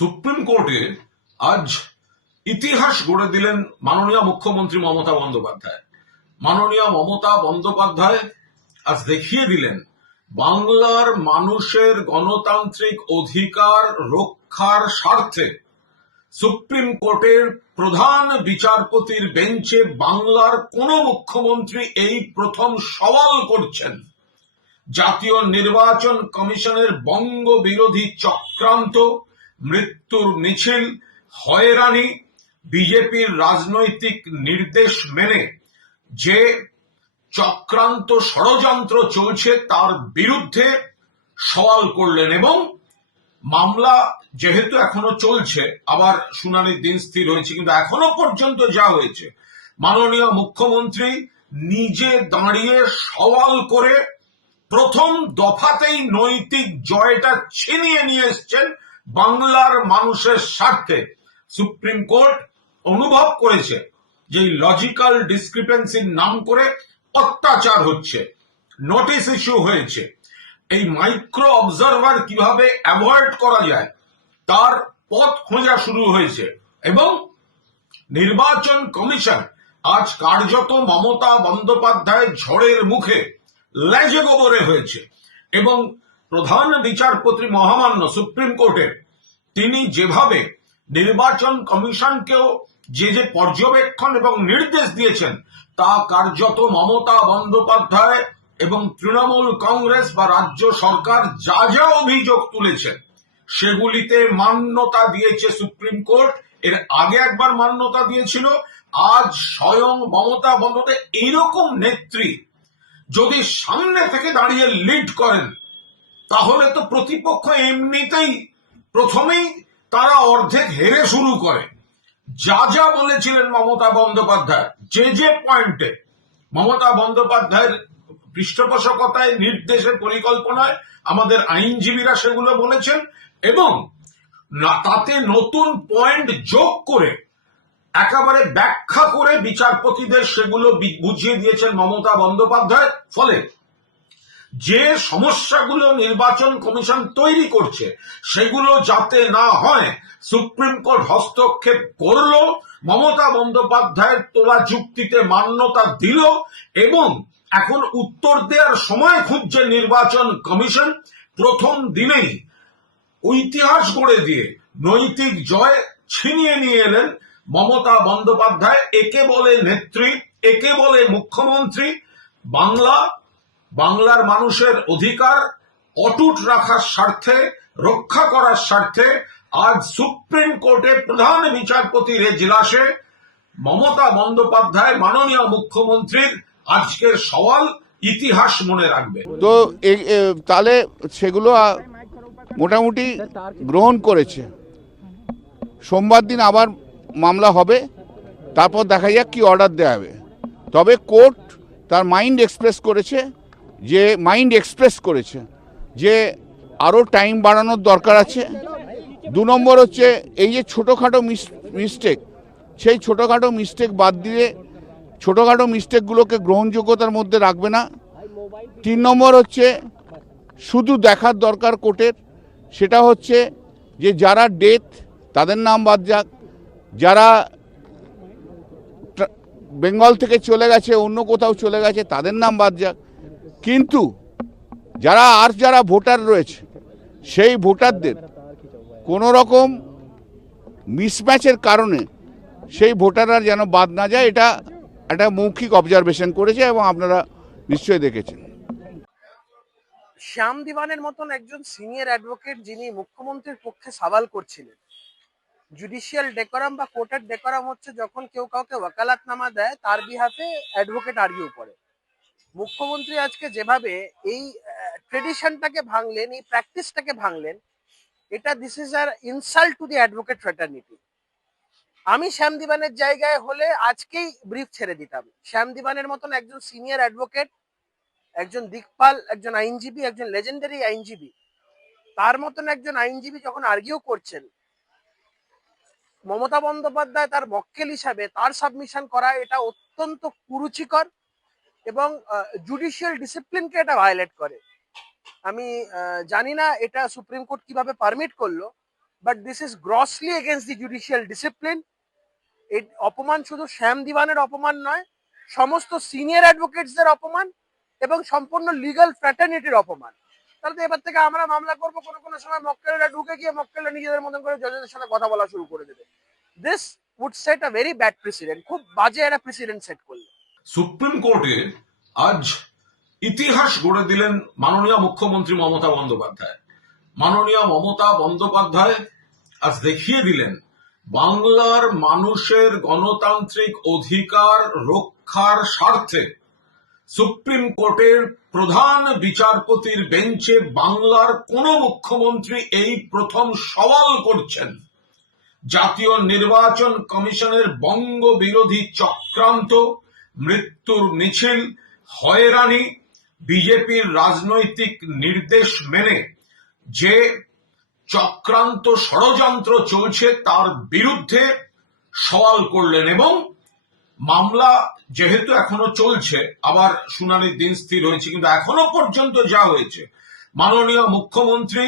Supreme কোর্টে আজ ইতিহাস গড়ে দিলেন মাননীয় মুখ্যমন্ত্রী মমতা বন্দ্যোপাধ্যায়। মাননীয় মমতা বন্দ্যোপাধ্যায় আজ দেখিয়ে দিলেন বাংলার মানুষের গণতান্ত্রিক অধিকার রক্ষার স্বার্থে সুপ্রিম কোর্টের প্রধান বিচারপতির বেঞ্চে বাংলার কোন মুখ্যমন্ত্রী এই প্রথম সওয়াল করছেন জাতীয় নির্বাচন কমিশনের বঙ্গ বিরোধী চক্রান্ত, মৃত্যুর মিছিল, হয়রানি, বিজেপির রাজনৈতিক নির্দেশ মেনে যে চক্রান্ত ষড়যন্ত্র চলছে তার বিরুদ্ধে সওয়াল করলেন। এবং মামলা যেহেতু এখনো চলছে, আবার শুনানির দিন স্থির হয়েছে, কিন্তু এখনো পর্যন্ত যা হয়েছে মাননীয় মুখ্যমন্ত্রী নিজে দাঁড়িয়ে সওয়াল করে প্রথম দফাতেই নৈতিক জয়টা ছিনিয়ে নিয়ে এসছেন বাংলার মানুষের স্বার্থে। সুপ্রিম কোর্ট অনুভব করেছে যে লজিক্যাল ডিসক্রিপেন্সির নাম করে অত্যাচার হচ্ছে, নোটিশ ইস্যু হয়েছে, এই মাইক্রো অবজারভার কিভাবে অ্যাভয়েড করা যায় তার পথ খোঁজা শুরু হয়েছে। এবং নির্বাচন কমিশন আজ কার্যত মমতা বন্দ্যোপাধ্যায় ঝড়ের মুখে লেজে গোবরে হয়েছে। এবং প্রধান বিচারপতি মহামান্য সুপ্রিম কোর্টের তিনি যেভাবে নির্বাচন কমিশনকেও যে পর্যবেক্ষণ এবং নির্দেশ দিয়েছেন তা কার্যত মমতা বন্দ্যোপাধ্যায় এবং তৃণমূল কংগ্রেস বা রাজ্য সরকার যা যা অভিযোগ তুলেছেন সেগুলিতে মান্যতা দিয়েছে সুপ্রিম কোর্ট। এর আগে একবার মান্যতা দিয়েছিল, আজ স্বয়ং মমতা বন্দ্যোপাধ্যায় এইরকম নেত্রী যদি সামনে থেকে দাঁড়িয়ে লিড করেন তাহলে তো প্রতিপক্ষ এমনিতেই প্রথমেই তারা অর্ধেক হেরে শুরু করে। যা যা বলেছিলেন মমতা বন্দ্যোপাধ্যায়, যে পয়েন্টে মমতা বন্দ্যোপাধ্যায়ের পৃষ্ঠপোষকতায়, নির্দেশে, পরিকল্পনায় আমাদের আইনজীবীরা সেগুলো বলেছেন এবং তাতে নতুন পয়েন্ট যোগ করে একেবারে ব্যাখ্যা করে বিচারপতিদের সেগুলো বুঝিয়ে দিয়েছেন মমতা বন্দ্যোপাধ্যায়। ফলে যে সমস্যাগুলো নির্বাচন কমিশন তৈরি করছে সেগুলো যাতে না হয় সুপ্রিম কোর্ট হস্তক্ষেপ করলো, মমতা বন্দ্যোপাধ্যায়ের তোলা যুক্তিতে মান্যতা দিল এবং এখন উত্তর দেওয়ার সময় খুঁজছে নির্বাচন কমিশন। প্রথম দিনেই ইতিহাস গড়ে দিয়ে নৈতিক জয় ছিনিয়ে নিয়ে এলেন মমতা বন্দ্যোপাধ্যায়। একে বলে নেত্রী, একে বলে মুখ্যমন্ত্রী। বাংলার মানুষের অধিকার অটুট রাখার স্বার্থে, রক্ষা করার স্বার্থে আজ সুপ্রিম কোর্টে প্রধান বিচারপতির এজলাসে মমতা বন্দ্যোপাধ্যায় মাননীয় মুখ্যমন্ত্রীর আজকের সওয়াল ইতিহাস মনে রাখবে। তো তাহলে সেগুলো মোটামুটি গ্রহণ করেছে। সোমবার দিন আবার মামলা হবে, তারপর দেখা যাক কি অর্ডার দেওয়া হবে। তবে কোর্ট তার মাইন্ড এক্সপ্রেস করেছে যে আরও টাইম বাড়ানোর দরকার আছে। 2 নম্বর হচ্ছে এই যে ছোটোখাটো মিস্টেক, সেই ছোটোখাটো মিস্টেক বাদ দিয়ে ছোটোখাটো মিস্টেকগুলোকে গ্রহণযোগ্যতার মধ্যে রাখবে না। 3 নম্বর হচ্ছে শুধু দেখার দরকার কোর্টের, সেটা হচ্ছে যে যারা ডেথ তাদের নাম বাদ যাক, যারা বেঙ্গল থেকে চলে গেছে অন্য কোথাও চলে গেছে তাদের নাম বাদ যাক, কিন্তু যারা ভোটার রয়েছে সেই ভোটারদের কোনো রকম মিসম্যাচের কারণে সেই ভোটাররা যেন বাদ না যায়, এটা একটা মৌখিক অবজারভেশন করেছে এবং আপনারা নিশ্চয়ই দেখেছেন। শ্যাম দিবানের মতন একজন সিনিয়র অ্যাডভোকেট যিনি মুখ্যমন্ত্রীর পক্ষে সওয়াল করছিলেন, জুডিশিয়াল ডেকোরাম বা কোর্টের ডেকোরাম হচ্ছে যখন কেউ কাউকে ওয়াকালাতনামা দেয় তার বিহাফে অ্যাডভোকেট আর্গিউ করে। মুখ্যমন্ত্রী আজকে যেভাবে এই ট্রেডিশনটাকে ভাঙলেন, এই প্র্যাকটিসটাকে ভাঙলেন, এটা this is an insult to the advocate fraternity. আমি শ্যাম দিবানের জায়গায় হলে আজকেই ব্রিফ ছেড়ে দিতাম। শ্যাম দিবানের মতন একজন সিনিয়র অ্যাডভোকেট, একজন দিকপাল, একজন আইনজীবী, একজন লেজেন্ডারি আইনজীবী, তার মতন একজন আইনজীবী যখন আর্গিউ করছেন, মমতা বন্দ্যোপাধ্যায় তার মক্কেল হিসাবে তার সাবমিশন করা এটা অত্যন্ত কুরুচিকর এবং জুডিশিয়াল ডিসিপ্লিনকে এটা ভায়োলেট করে। আমি জানি না এটা সুপ্রিম কোর্ট কিভাবে পারমিট করলো, but this is grossly against the judicial discipline. এই অপমান শুধু শ্যাম দিওয়ানের অপমান নয়, সমস্ত সিনিয়র অ্যাডভোকেটসদের অপমান এবং সম্পূর্ণ লিগাল ফ্র্যাটার্নিটির অপমান। তাহলে তো এবার থেকে আমরা মামলা করবো, কোনো কোনো সময় মক্কেলরা ঢুকে গিয়ে মক্কেলরা নিজেদের মতন করে জজেদের সাথে কথা বলা শুরু করে দেবে। This would set a very bad precedent, খুব বাজে একটা প্রেসিডেন্ট সেট করলো। সুপ্রিম কোর্টে আজ ইতিহাস গড়ে দিলেন মাননীয় মুখ্যমন্ত্রী মমতা বন্দ্যোপাধ্যায়। মাননীয় মমতা বন্দ্যোপাধ্যায় আজ দেখিয়ে দিলেন বাংলার মানুষের গণতান্ত্রিক অধিকার রক্ষার স্বার্থে সুপ্রিম কোর্টের প্রধান বিচারপতির বেঞ্চে বাংলার কোন মুখ্যমন্ত্রী এই প্রথম সওয়াল করছেন জাতীয় নির্বাচন কমিশনের বঙ্গ বিরোধী চক্রান্ত, মৃত্যুর মিছিল, হয়রানি, বিজেপির রাজনৈতিক নির্দেশ মেনে যে চক্রান্ত ষড়যন্ত্র চলছে তার বিরুদ্ধে সওয়াল করলেন। এবং মামলা যেহেতু এখনো চলছে, আবার শুনানির দিন স্থির হয়েছে, কিন্তু এখনো পর্যন্ত যা হয়েছে মাননীয় মুখ্যমন্ত্রী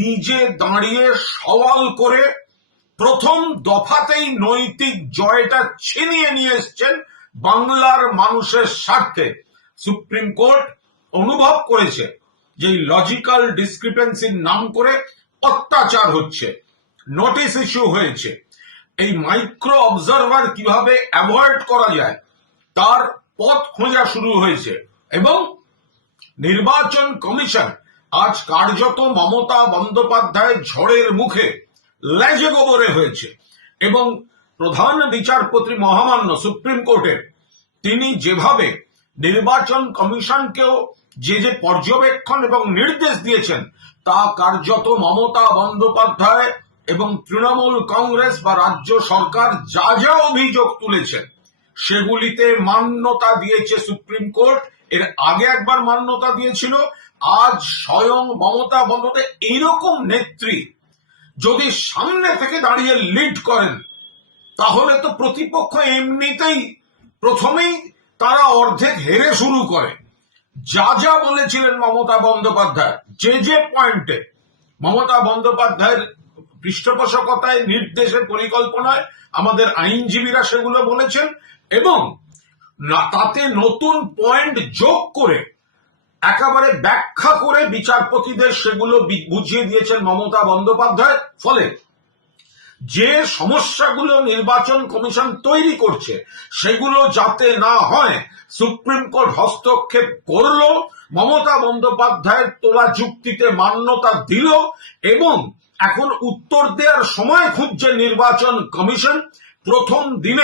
নিজে দাঁড়িয়ে সওয়াল করে প্রথম দফাতেই নৈতিক জয়টা ছিনিয়ে নিয়ে এসছেন বাংলার মানুষের স্বার্থে। সুপ্রিম কোর্ট অনুভব করেছে যে লজিক্যাল ডিসক্রিপেন্সির নাম করে অত্যাচার হচ্ছে, নোটিশ ইস্যু হয়েছে, এই মাইক্রো অবজারভার কিভাবে অ্যাভয়েড করা যায় তার পথ খোঁজা শুরু হয়েছে। এবং নির্বাচন কমিশন আজ কার্যত মমতা বন্দ্যোপাধ্যায় ঝড়ের মুখে লেজে গোবরে হয়েছে। এবং প্রধান বিচারপতি মহামান্য সুপ্রিম কোর্টের তিনি যেভাবে নির্বাচন কমিশনকেও যে যে পর্যবেক্ষণ এবং নির্দেশ দিয়েছেন তা কার্যত মমতা বন্দ্যোপাধ্যায় এবং তৃণমূল কংগ্রেস বা রাজ্য সরকার যা যা অভিযোগ তুলেছেন সেগুলিতে মান্যতা দিয়েছে সুপ্রিম কোর্ট। এর আগে একবার মান্যতা দিয়েছিল, আজ স্বয়ং মমতা বন্দ্যোপাধ্যায় এইরকম নেত্রী যদি সামনে থেকে দাঁড়িয়ে লিড করেন তাহলে তো প্রতিপক্ষ এমনিতেই প্রথমেই তারা অর্ধেক হেরে শুরু করে। যা যা বলেছিলেন মমতা বন্দ্যোপাধ্যায়, যে যে পয়েন্টে মমতা বন্দ্যোপাধ্যায়ের পৃষ্ঠপোষকতায়, নির্দেশে, পরিকল্পনায় আমাদের আইনজীবীরা সেগুলো বলেছেন এবং তাতে নতুন পয়েন্ট যোগ করে একেবারে ব্যাখ্যা করে বিচারপতিদের সেগুলো বুঝিয়ে দিয়েছেন মমতা বন্দ্যোপাধ্যায়। ফলে যে সমস্যাগুলো নির্বাচন কমিশন তৈরি করছে সেগুলো যাতে না হয় সুপ্রিম কোর্ট হস্তক্ষেপ করলো, মমতা বন্দ্যোপাধ্যায়ের তোলা যুক্তিতে মান্যতা দিল এবং এখন উত্তর দেওয়ার সময় খুঁজছে নির্বাচন কমিশন। প্রথম দিনে